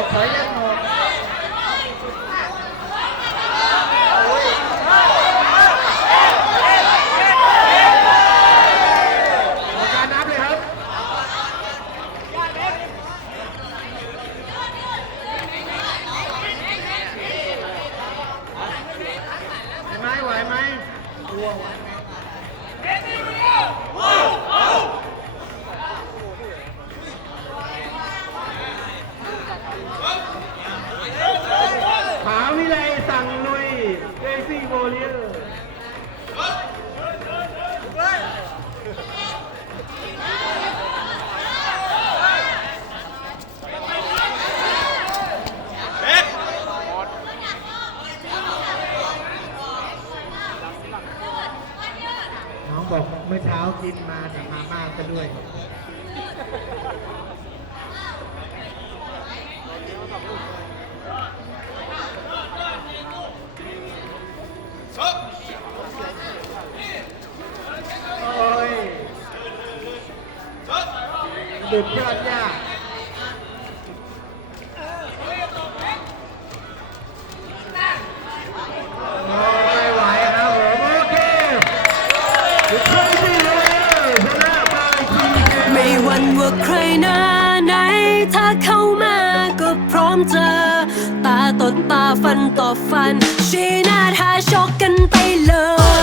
อกถอยแย บอกเมื่อเช้ากินมาแต่มาม่าก็ด้วย โอ้ยดุดยอดยาก ว่าใครหน้าไหน ถ้าเข้ามาก็พร้อมเจอ ตาต่อตาฟันต่อฟัน ชี้หน้าท้าชกกันไปเล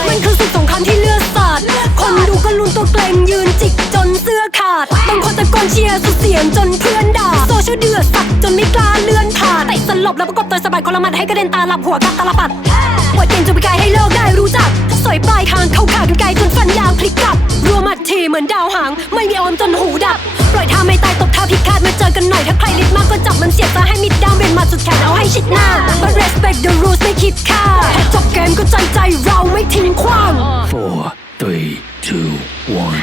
ย มันคือศึกสงครามที่เลือดสาด คนดูก็ลุ้นตัวเกรงยืนจิกจนเสื้อขาด บางคนตะโกนเชียร์สุดเสียงจนเพื่อนด่า โซเชียลเดือดสักจนไม่กล้าเลื่อนผ่านเตะสลบแล้วประกบต่อยสะบัดคนละหมัดให้กระเด็นตาหลับหัวกับตาลปัดปวดเก่งจนไปไกลให้โลกได้รู้จักสอยปลายทางเข้าขากันไกลจนฟันยาวพลิกกลับรัวมัดทีเหมือนดาวหาง ไม่มีออมจนหูดับ อยถ้าไม่ตายตบเท้าพิฆาตมาเจอกันหน่อย ถ้าใครลิดมากก็จับมันเสียบซะให้มิดดามเรียนมาสุดแขนเอาให้ชิดหน้า but respect the rules ไม่คิดค่าพอจบเกมก็ใจใจเราไม่ทิ้งคว้าง four three two one